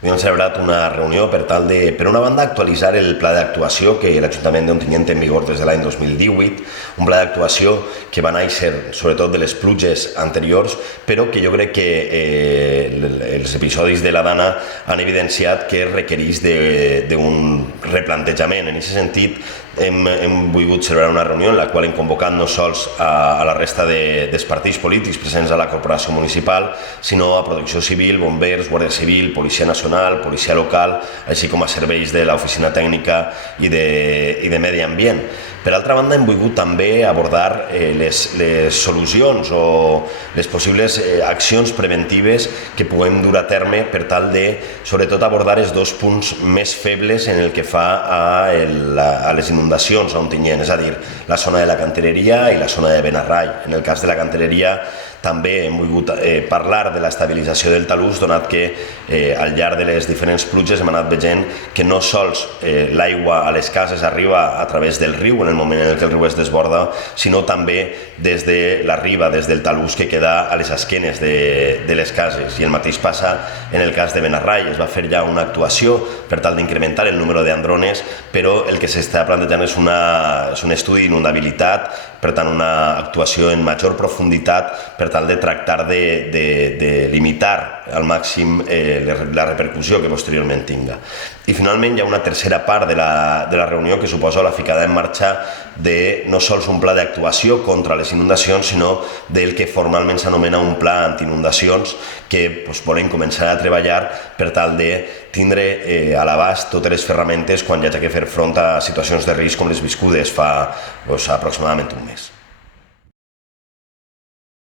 Hem celebrat una reunió per tal de, per una banda, actualitzar el pla d'actuació que l'Ajuntament d'Ontinyent té en vigor des de l'any 2018, un pla d'actuació que va néixer sobretot de les pluges anteriors, però que jo crec que els episodis de la Dana han evidenciat que requereix d'un replantejament. En aquest sentit, hem volgut celebrar una reunió en la qual hem convocat no sols a la resta dels partits polítics presents a la corporació municipal, sinó a Protecció Civil, bombers, Guàrdia Civil, Policia Nacional, Policia Local, així com a serveis de l'Oficina Tècnica i de Medi Ambient. Per altra banda, hem volgut també abordar les solucions o les possibles accions preventives que puguem dur a terme per tal de, sobretot, abordar els dos punts més febles en el que fa a les inundacions a Ontinyent, és a dir, la zona de la Cantereria i la zona de Benarrai. En el cas de la Cantereria també hem volgut parlar de l'estabilització del talús, donat que al llarg de les diferents pluges hem anat veient que no sols l'aigua a les cases arriba a través del riu en el moment en què el riu es desborda, sinó també des de la riba, des del talús que queda a les esquenes de les cases. I el mateix passa en el cas de Benarrai. Es va fer ja una actuació per tal d'incrementar el número d'andrones, però el que s'està plantejant és un estudi d'inundabilitat, per tant una actuació en major profunditat per tal de tractar de limitar al màxim la repercussió que posteriorment tinga. I finalment hi ha una tercera part de la reunió que suposa la ficada en marxa de no sols un pla d'actuació contra les inundacions, sinó del que formalment s'anomena un pla anti-inundacions que volem començar a treballar per tal de tindre a l'abast totes les ferramentes quan hi hagi que fer front a situacions de risc com les viscudes fa aproximadament un mes.